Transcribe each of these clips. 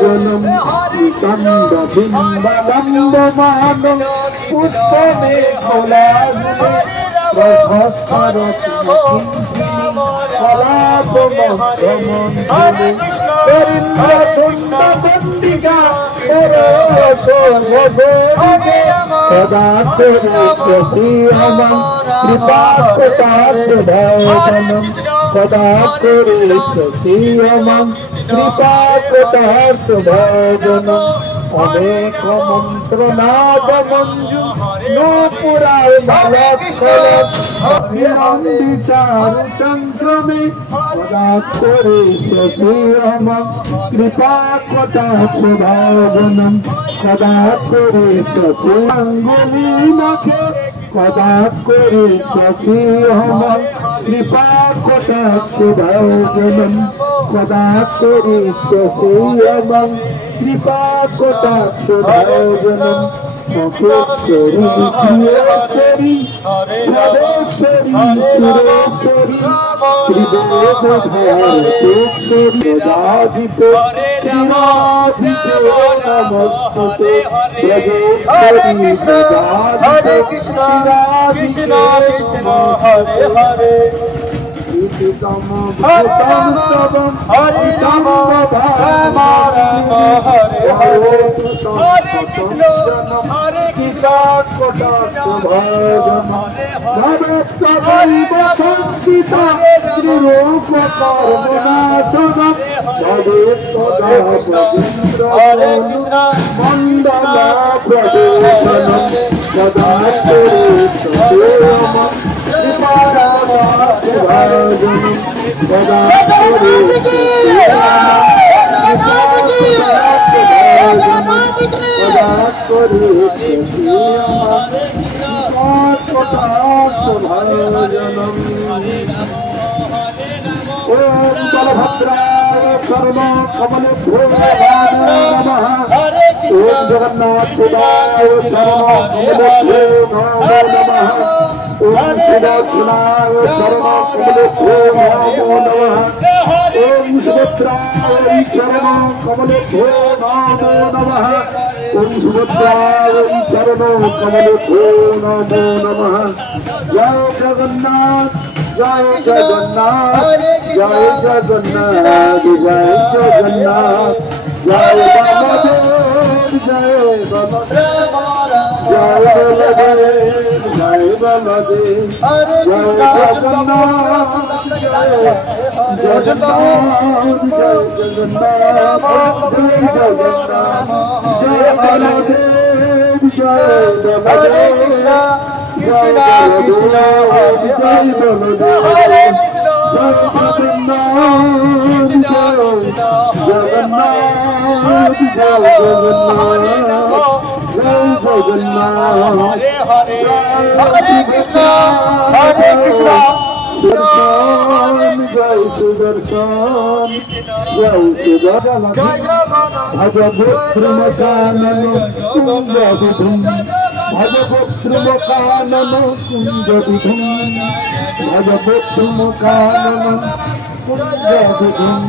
जलम निकंद बिंबलंब मानम पुष्प में भोलाजले प्रभस्तर कलाप मध्यमंडले बंदिका सदा शशि हम कृपा कटाक्षम सदा शशि हम कृपा कटाक्षम अनेक मंत्रनाद मंजु नूपुराय विचार चंद्र में सदा शशि हम कृपा कटाक्षम सदा शशि अंगुली नखे कदा शशि हम कृपा कटाक्षम सदा शशि हम कृपा कटाक्षम महेश्वरी प्रियेश्वरी सर्वेश्वरी सुरेश्वरी त्रिदेव भारतेश्वरी राधिते श्रीराधिते नमस्ते ब्रजेश्वरी हरे कृष्ण कृष्ण कृष्ण हरे हरे हरे राम राम राम हरे हरे हरे कृष्ण हरे कृष्ण जगन्नाथ जय जगन्नाथ जय जगन्नाथ जय जगन्नाथ जय बलदेव जय बलदेव जय बलदेव जय बलदेव जय जगन्नाथ जय जगन्नाथ जय जगन्नाथ जय जगन्नाथ जय बलदेव जय बलदेव कृष्ण कृष्ण जय बलदेव हरे कृष्ण जगन्नाथ जगन्नाथ हरे हरे कृष्ण जय सुदर्शन जय सुदर्शन भज पुत्रमकानन कुंज विधुम भज पुत्रमकानन कुंज विधुम भज पुत्रमकानन कुंज विधुम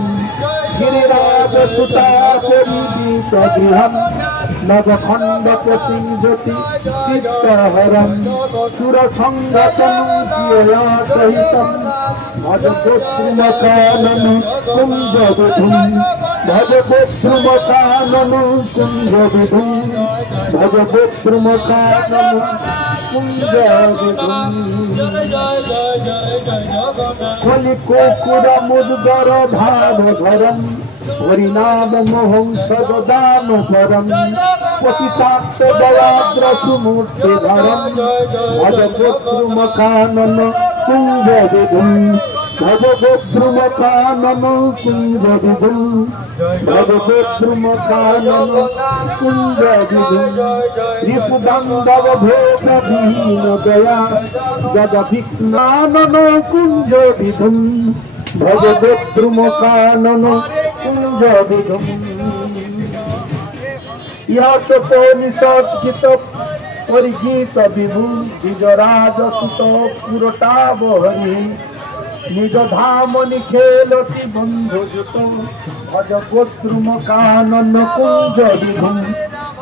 गिरिराज सुता परिजीत गृहम नवखंड प्रतिज्योति चित्तहरम सुरसंगतम किया सहितम भज पुत्रमकानन कुंज विधुम भज पुत्रमकानन कुंज विधुम भज पुत्रमकानन कुंज विधुम कलि कुकुर मुद्गर भाव धरम हरिनाम मोहं सददाम परम पतिताक्त दयाद्र सुमूर्ति धरम भज पुत्रमकानन कुंज विधुम भज पुत्रमकानन कुंज विधुम भज पुत्रमकानन कुंज विधुम रिपुदंडव भेद दीन दया जग विघ्नानन कुंज विधुम भज पुत्रमकानन कुंज विधुम यशोपनिषद परिगीत विभु द्विजराज सुत पुरटाव हरि নিজ ধাম নিখেলতি বন্ধু জুত ভজ গোত্রুম কানন কুঞ্জ বিধুম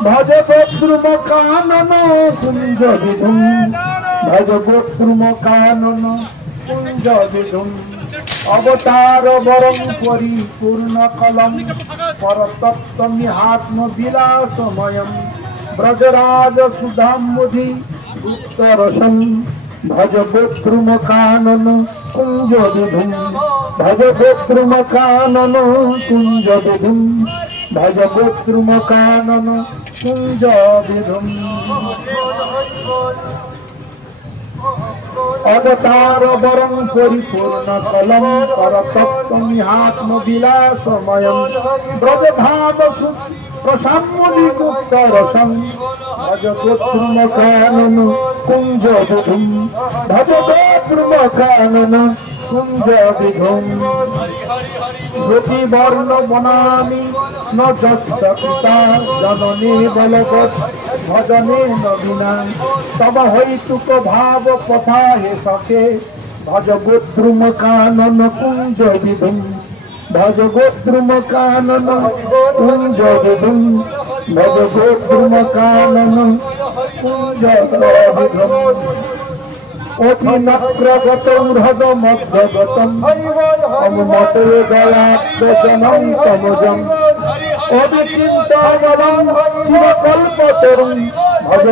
ভজ গোত্রুম কানন কুঞ্জ বিধুম ভজ গোত্রুম কানন কুঞ্জ বিধুম অবতার বরং পরিপূর্ণ কলম পরতত্ত্বমিহাত্ম বিলাসময়ম ব্রজরাজ সুধামুধি উত্তরসম ভজ গোত্রুম কানন কুঞ্জ বিধুম ভজ গোত্রুম কানন কুঞ্জ বিধুম ভজ গোত্রুম কানন কুঞ্জ বিধুম অবতার বরং পরিপূর্ণ কলম পরতত্ত্বমিহাত্ম বিলাসময়ম ব্রজধাম প্রসাম্যদি মুক্তরসম ভজ গোত্রুম কানন কুঞ্জ বিধুম ভজ গোত্রুম কানন কুঞ্জ বিধুম শ্রুতি বর্ণ বনামি ন যস্য পিতা জননী বলবৎ ভজনে নবীনা তব হৈতুক ভাব কথা হে সখে ভজ গোত্রুম কানন কুঞ্জ বিধুম ভজ গোত্রুম কানন কুঞ্জ বিধুম ভজ গোত্রুম কানন কুঞ্জ বিধুম অভিনক্রগতং হৃদ মধ্যগতং অমতে গলাত্মজনং তমজং অবিচিন্তবলং শিবকল্পতরুং ভজ